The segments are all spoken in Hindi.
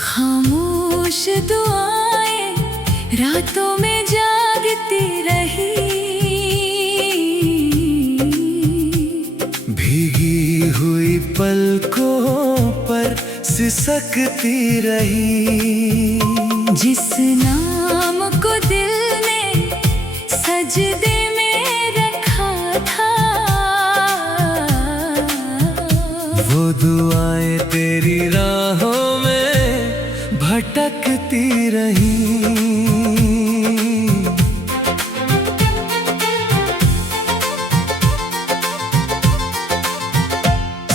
खामोश दुआएं रातों में जागती रही, भीगी हुई पलकों पर सिसकती रही। जिस नाम को दिल ने सजदे में रखा था, वो दुआएं तेरी राहों में भटकती रही।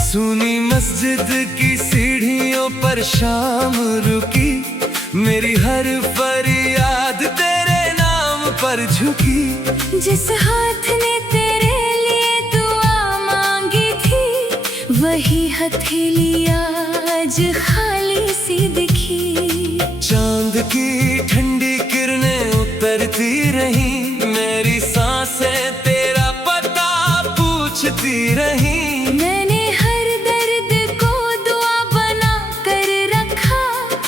सुनी मस्जिद की सीढ़ियों पर शाम रुकी, मेरी हर फरियाद तेरे नाम पर झुकी। जिस हाथ ने तेरे लिए दुआ मांगी थी, वही हथेली आज खाली सी दिखी। चांद की ठंडी किरणें उतरती रही, मेरी सांसें तेरा पता पूछती रही। मैंने हर दर्द को दुआ बना कर रखा,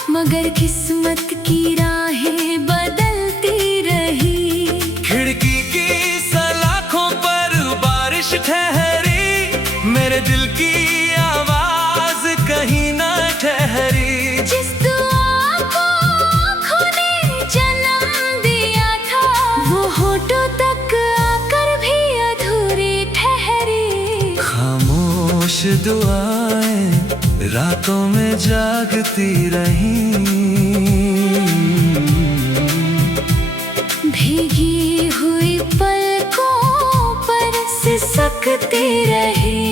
मगर किस्मत की राहें बदलती रही। खिड़की की सलाखों पर बारिश ठहरी, मेरे दिल की आवाज कहीं ना ठहरी। जिस दुआ को आँखों ने जन्म दिया था, वो होठों तक आकर भी अधूरी ठहरी। खामोश दुआएं रातों में जागती रही, भीगी हुई पलकों पर सिसकती रही।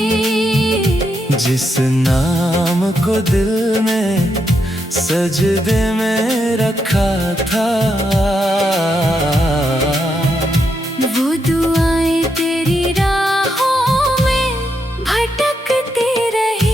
जिस नाम को दिल ने सजदे में रखा था, वो दुआएं तेरी राहों में भटकती रही।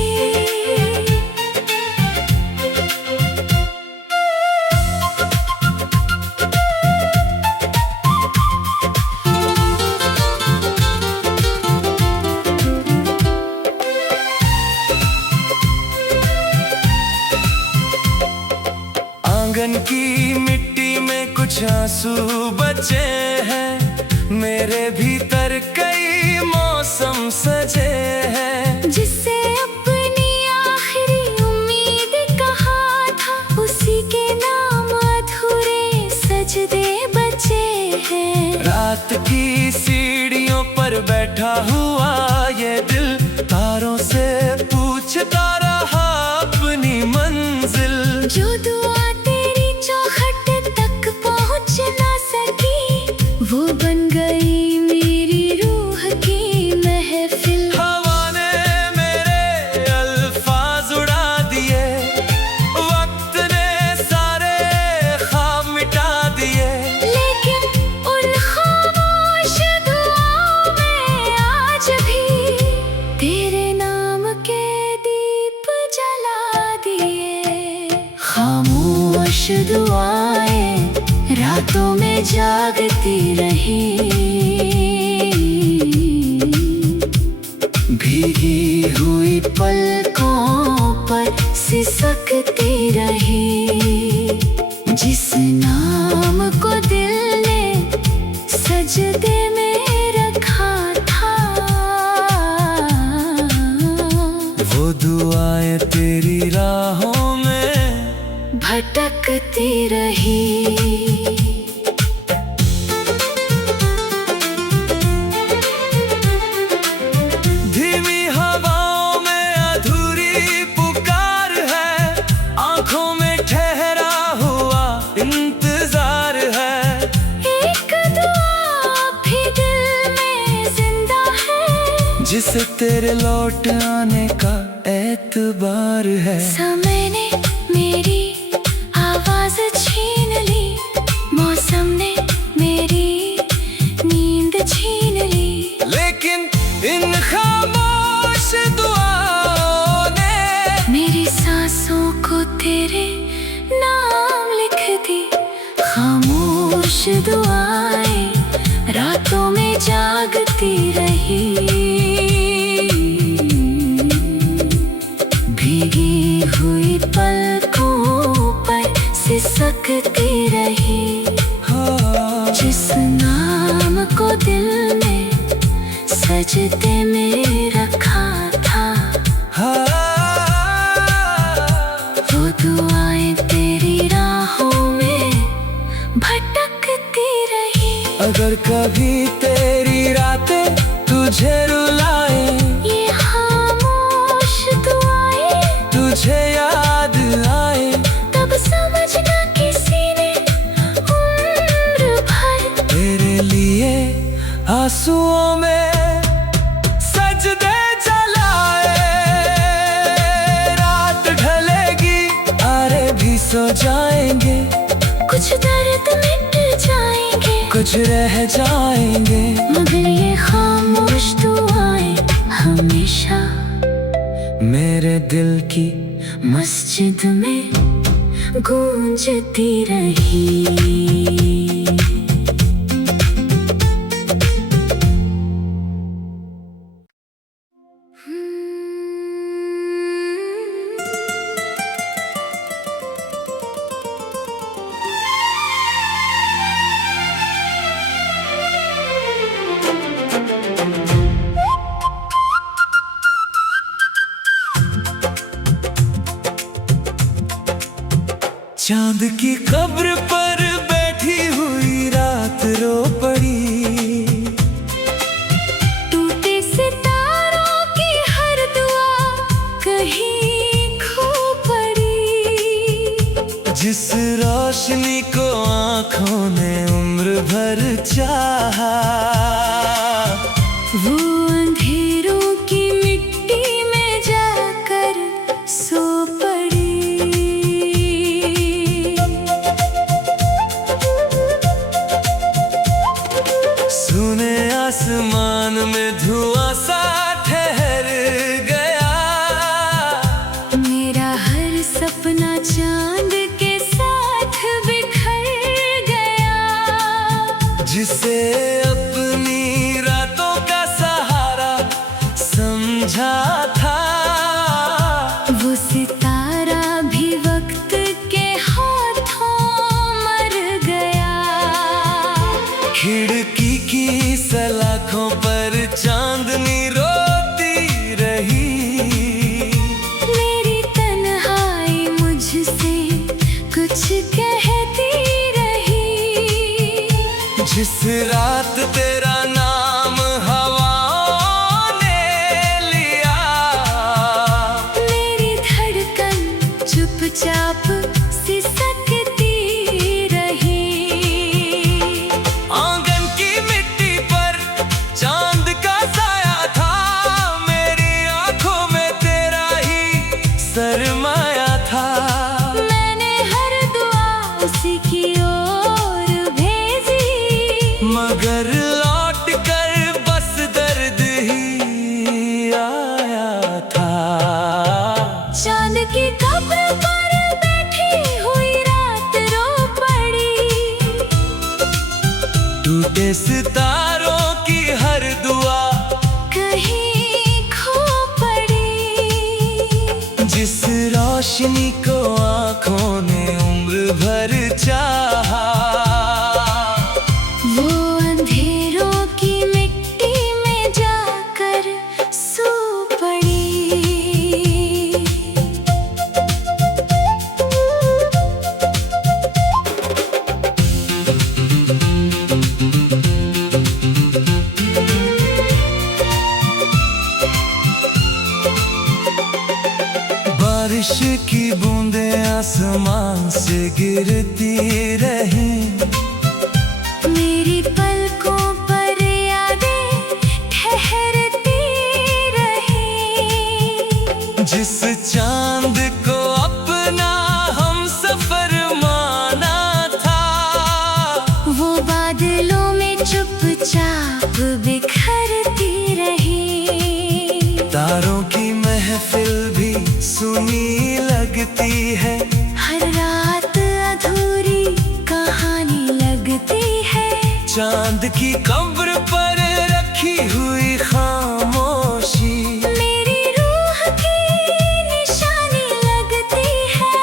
आंगन की मिट्टी में कुछ आंसू बचे हैं, मेरे भीतर कई मौसम सजे हैं। जिससे अपनी आखिरी उम्मीद कहा था, उसी के नाम अधूरे सजदे बचे हैं। रात की सीढ़ियों पर बैठा हुआ ये दिल, तारों से पूछता रहा अपनी मंजिल। जो दुआ तेरी चौखट तक पहुँच ना सकी, वो बन गई मेरी रूह की महफिल। हवा ने मेरे अल्फाज उड़ा दिए, वक्त ने सारे ख्वाब मिटा दिए। लेकिन उन खामोश दुआओं में आज भी तेरे नाम के दीप जला दिए। खामोश दुआएं रातों में जागती रही, भीगी हुई पलकों पर सिसकती रही। जिस नाम को दिल ने सजदे में रखा था, वो दुआएं तेरी राहों में भटकती रही। धीमी हवाओं में अधूरी पुकार है, आंखों में ठहरा हुआ इंतजार है। एक दुआ भी दिल में जिंदा है, जिसे तेरे लौट आने का एतबार है। समय ने मेरी आवाज छीन ली, मौसम ने मेरी नींद छीन ली, लेकिन इन खामोश दुआओं ने मेरी सांसों को तेरे नाम लिख दी। खामोश दुआएं रातों में जागती रही, भीगी हुई पलकों पर सिसकती रही। जिस नाम को दिल में सजदे में रखा था, वो दुआएं तेरी राहों में भटकती रही। अगर कभी तेरी रातें तुझे रुलाए, ये खामोश दुआएं तुझे याद आए, तब समझना किसी ने उम्र भर तेरे लिए आंसुओं में सजदे जलाए। रात ढलेगी, तारे भी सो जाएंगे, कुछ दर्द मिट जाएंगे, कुछ रह जाएंगे, मगर ये खामोश दुआएं हमेशा मेरे दिल की मस्जिद में गूंजती रही। चांद की कब्र पर बैठी हुई रात रो पड़ी, टूटे सितारों की हर दुआ कहीं खो पड़ी। जिस रोशनी को आँखों ने उम्र भर चाहा, वो अंधेरों की मिट्टी में जाकर सो पड़ी। सुने आसमान में धुआं सा ठहर गया, मेरा हर सपना चांद के साथ बिखर गया। जिसे अपनी रातों का सहारा समझा था, वो सितारा भी वक्त के हाथों मर गया। खिड़की की सलाखों पर चांदनी रोती रही, मेरी तन्हाई मुझसे कुछ कहती रही। जिस रात तेरा नाम हवाओं ने लिया, मेरी धड़कन चुपचाप सिसकती रही। आंगन की मिट्टी पर चांद का साया था, मेरी आंखों में तेरा ही सरमाया था। मैंने हर दुआ उसी की ओर भेजी, मगर लौट कर बस दर्द ही आया था। चांद की कब्र पर बैठी हुई रात रो पड़ी, टूटे सितारों की हर दुआ कहीं खो पड़ी। जिस रोशनी को आँखों ने उम्र भर चाहा, वो अंधेरों की मिट्टी में जाकर सो पड़ी। बारिश की बूंदें आसमान से गिरती रहीं, मेरी पलकों पर यादें ठहरती रहीं। जिस चांद को अपना हम सफर माना था। वो बादलों में चुपचाप बिखरती रही। तारों की महफिल भी सुनी लगती है। हर रात अधूरी कहानी लगती है। चांद की कब्र पर रखी हुई खामोशी मेरी रूह की निशानी लगती है।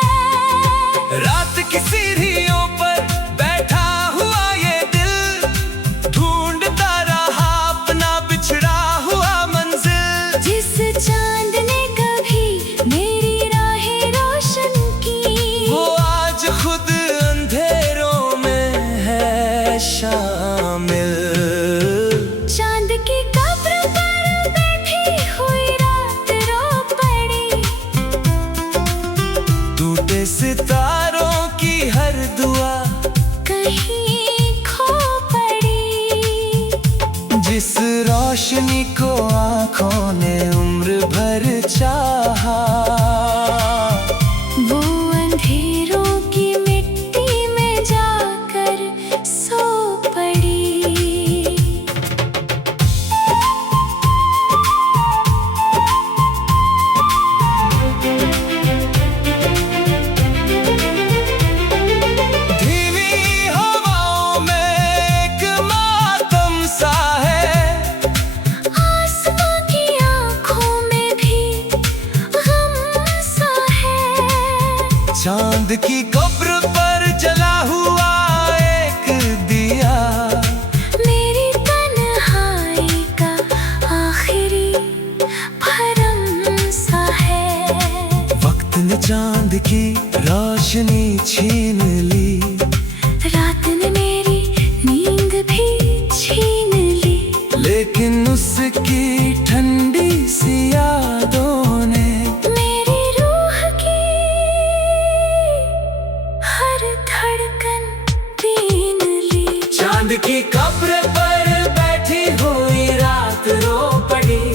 रात की सीढ़ियों पर बैठा हुआ ये दिल ढूंढता रहा अपना बिछड़ा हुआ मंजिल। जिस चांद ने कभी मेरी राहें रोशन की, वो आज खुद अंधेरों में है शामिल। चांद की कब्र पर बैठी हुई रात रो पड़ी। टूटे सितारों की हर दुआ कहीं खो पड़ी। जिस रोशनी को आंखों ने उम्र भर चाहा, वो अंधेरों की मिट्टी में जाकर सो पड़ी। धीमी हवाओं में एक मातम सा है। आसमां की आँखों में भी गम सा है। चांद की कब्र पर जला हुआ एक दिया मेरी तन्हाई का आखिरी भरम सा है। वक्त ने चांद की रोशनी छीन ली। रात ने मेरी नींद भी छीन ली। लेकिन उसकी ठंडी सी यादों ने मेरी रूह की हर धड़कन पीन ली। चांद की कब्र पर बैठी हुई रात रो पड़ी।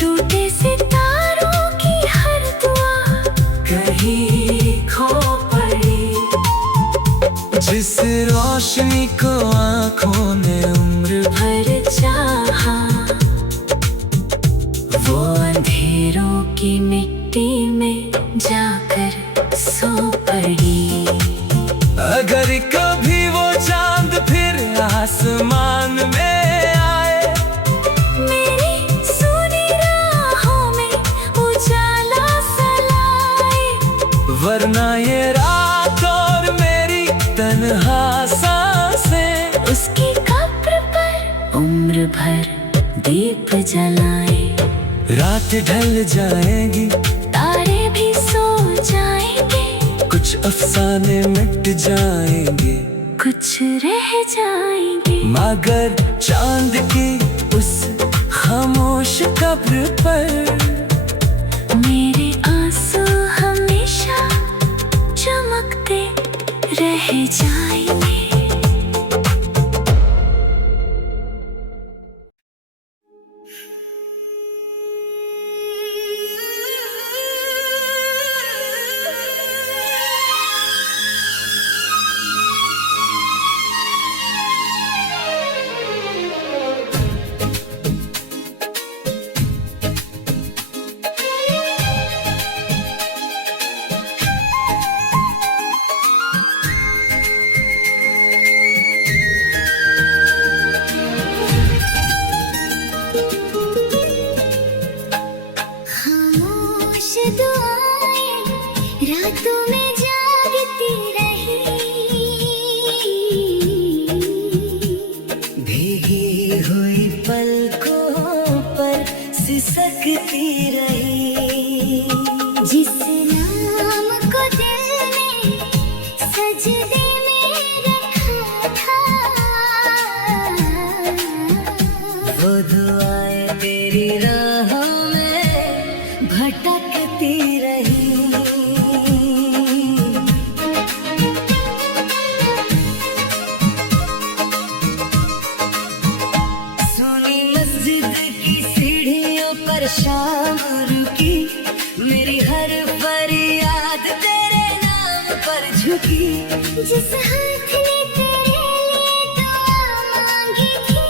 टूटे सितारों की हर दुआ कहीं खो पड़ी। जिस रोशनी को आंखों ने उम्र भर भर चाहा, वो अंधेरों की मिट्टी में जाकर सो पड़ी। अगर कभी वो चांद फिर आसमान में आए, मेरी सुनी राहों में उजाला सलाए। वरना ये रात और मेरी तन्हा सांसें उसकी कब्र पर उम्र भर दीप जलाए। रात ढल जाएगी, तारे भी सो जाएंगे। कुछ अफसाने मिट जाएंगे, कुछ रह जाएंगे। मगर चांद की उस खामोश कब्र पर मेरे आंसू हमेशा चमकते रह जाएंगे। खामोश दुआएं रातों में जागती रही। भीगी हुई पलकों पर सिसकती रही। जिस नाम को दिल ने सजदे में रखा था, वो दुआएं तेरी राहों में भटकती रही। शाम रुकी, मेरी हर फरियाद तेरे नाम पर झुकी। जिस हाथ ने तेरे लिए दुआ मांगी थी,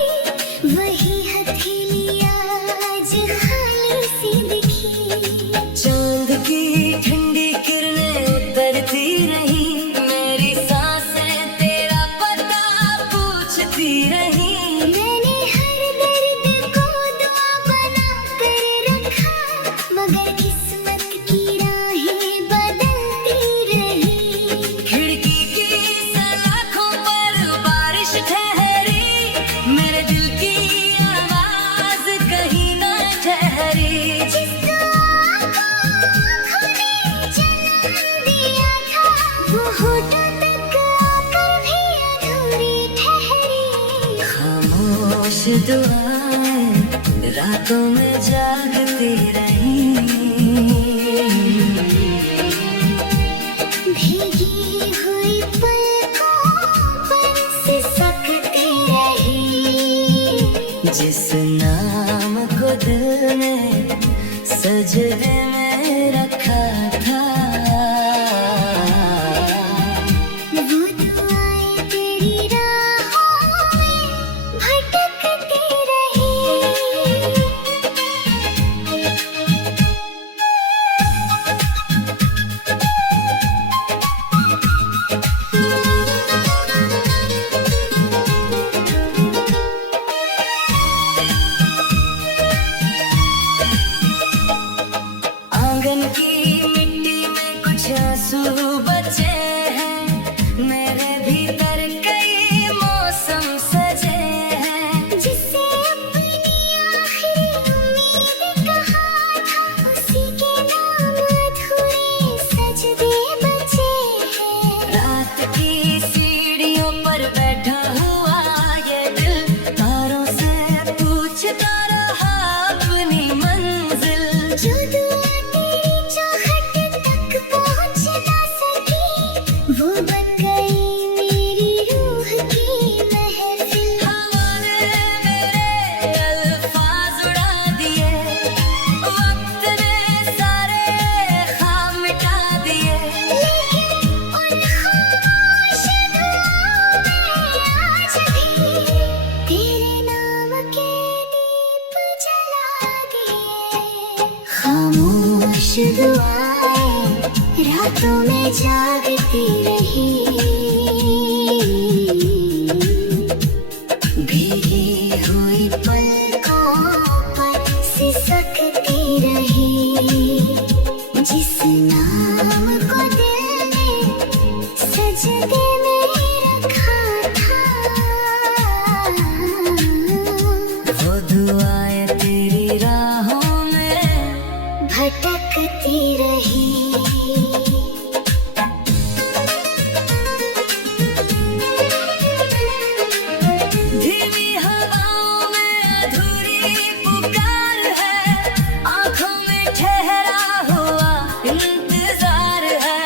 वही हथेली आज खाली सी दिखी। चांद की ठंडी किरणें उतरती रही, मेरी सांसें तेरा पता पूछती रही। मैंने हर दर्द को दुआ बना कर रखा, मगर किस्मत की राहें बदलती रही। खिड़की की सलाखों पर बारिश ठहरी, मेरे दिल की आवाज कहीं ना ठहरी। जिस दुआ को आँखों ने जन्म दिया था, वो होठों तक आकर भी अधूरी ठहरी। खामोश दुआएं रातों में जागती रही, भीगी हुई पलकों पर सिसकती रही। जिस नाम को दिल ने सजदे में रखा था, वो दुआएं तेरी राहों में भटकती रही। आंगन की मिट्टी में कुछ आंसू बचे हैं, मेरे भीतर कई मौसम सजे हैं। जिसे अपनी आखिरी उम्मीद कहा था, उसी के नाम अधूरे सजदे बचे हैं। रात की सीढ़ियों पर बैठा हुआ ये दिल, तारों से पूछता रहा अपनी मंजिल। जो दुआ तेरी चौखट तक पहुँच ना सकी, वो बन गई मेरी रूह की महफिल। हवा ने मेरे अल्फाज उड़ा दिए, वक्त ने सारे ख्वाब मिटा दिए। लेकिन उन खामोश दुआओं में आज भी तेरे नाम के दीप जला दिए। खामोश दुआएं रातों में जागती रही, भीगी हुई पलकों पर सिसकती रही। जिस नाम को दिल ने सजदे में रखा था, वो दुआएं तेरी राहों में भटकती रही। धीमी हवाओं में अधूरी पुकार है, आंखों में ठहरा हुआ इंतजार है।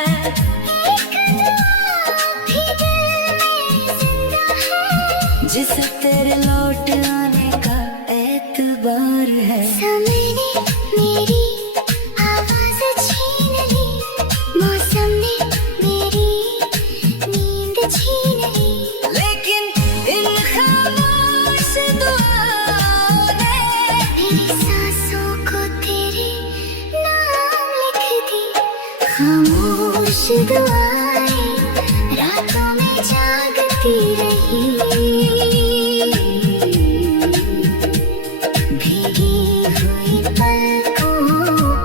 एक दुआ भी दिल में जिंदा है, जिसे तेरे लौट आने का एतबार है। समय ने मेरी आवाज छीन ली, मौसम ने मेरी नींद छीन ली। लेकिन इन खामोश दुआओं ने मेरी सांसों को तेरे नाम लिख दी। खामोश दुआएं रातों में जागती रही, भीगी हुई पलकों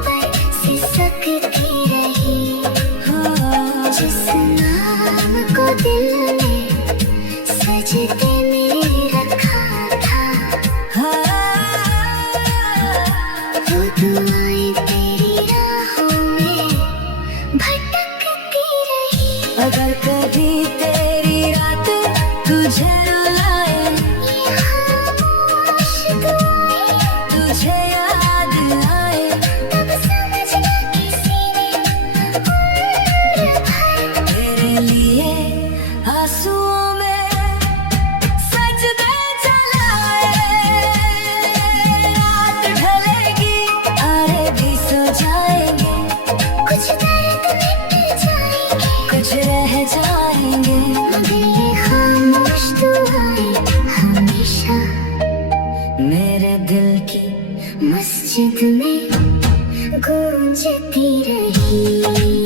पर सिसकती रही। जिस नाम को दिल ने सजदे में रखा था, वो दुआएं तेरी राहों में भटकती रही। अगर कभी तेरी रात तुझे रुलाए, ये खामोश दुआएं तुझे याद आए, तब समझना किसी ने उम्र भर तेरे लिए आंसुओं में सजदे चलाए। रात ढलेगी, तारे भी जाएंगे। मगर ये खामोश दुआएं हमेशा मेरे दिल की मस्जिद में गूंजती रही।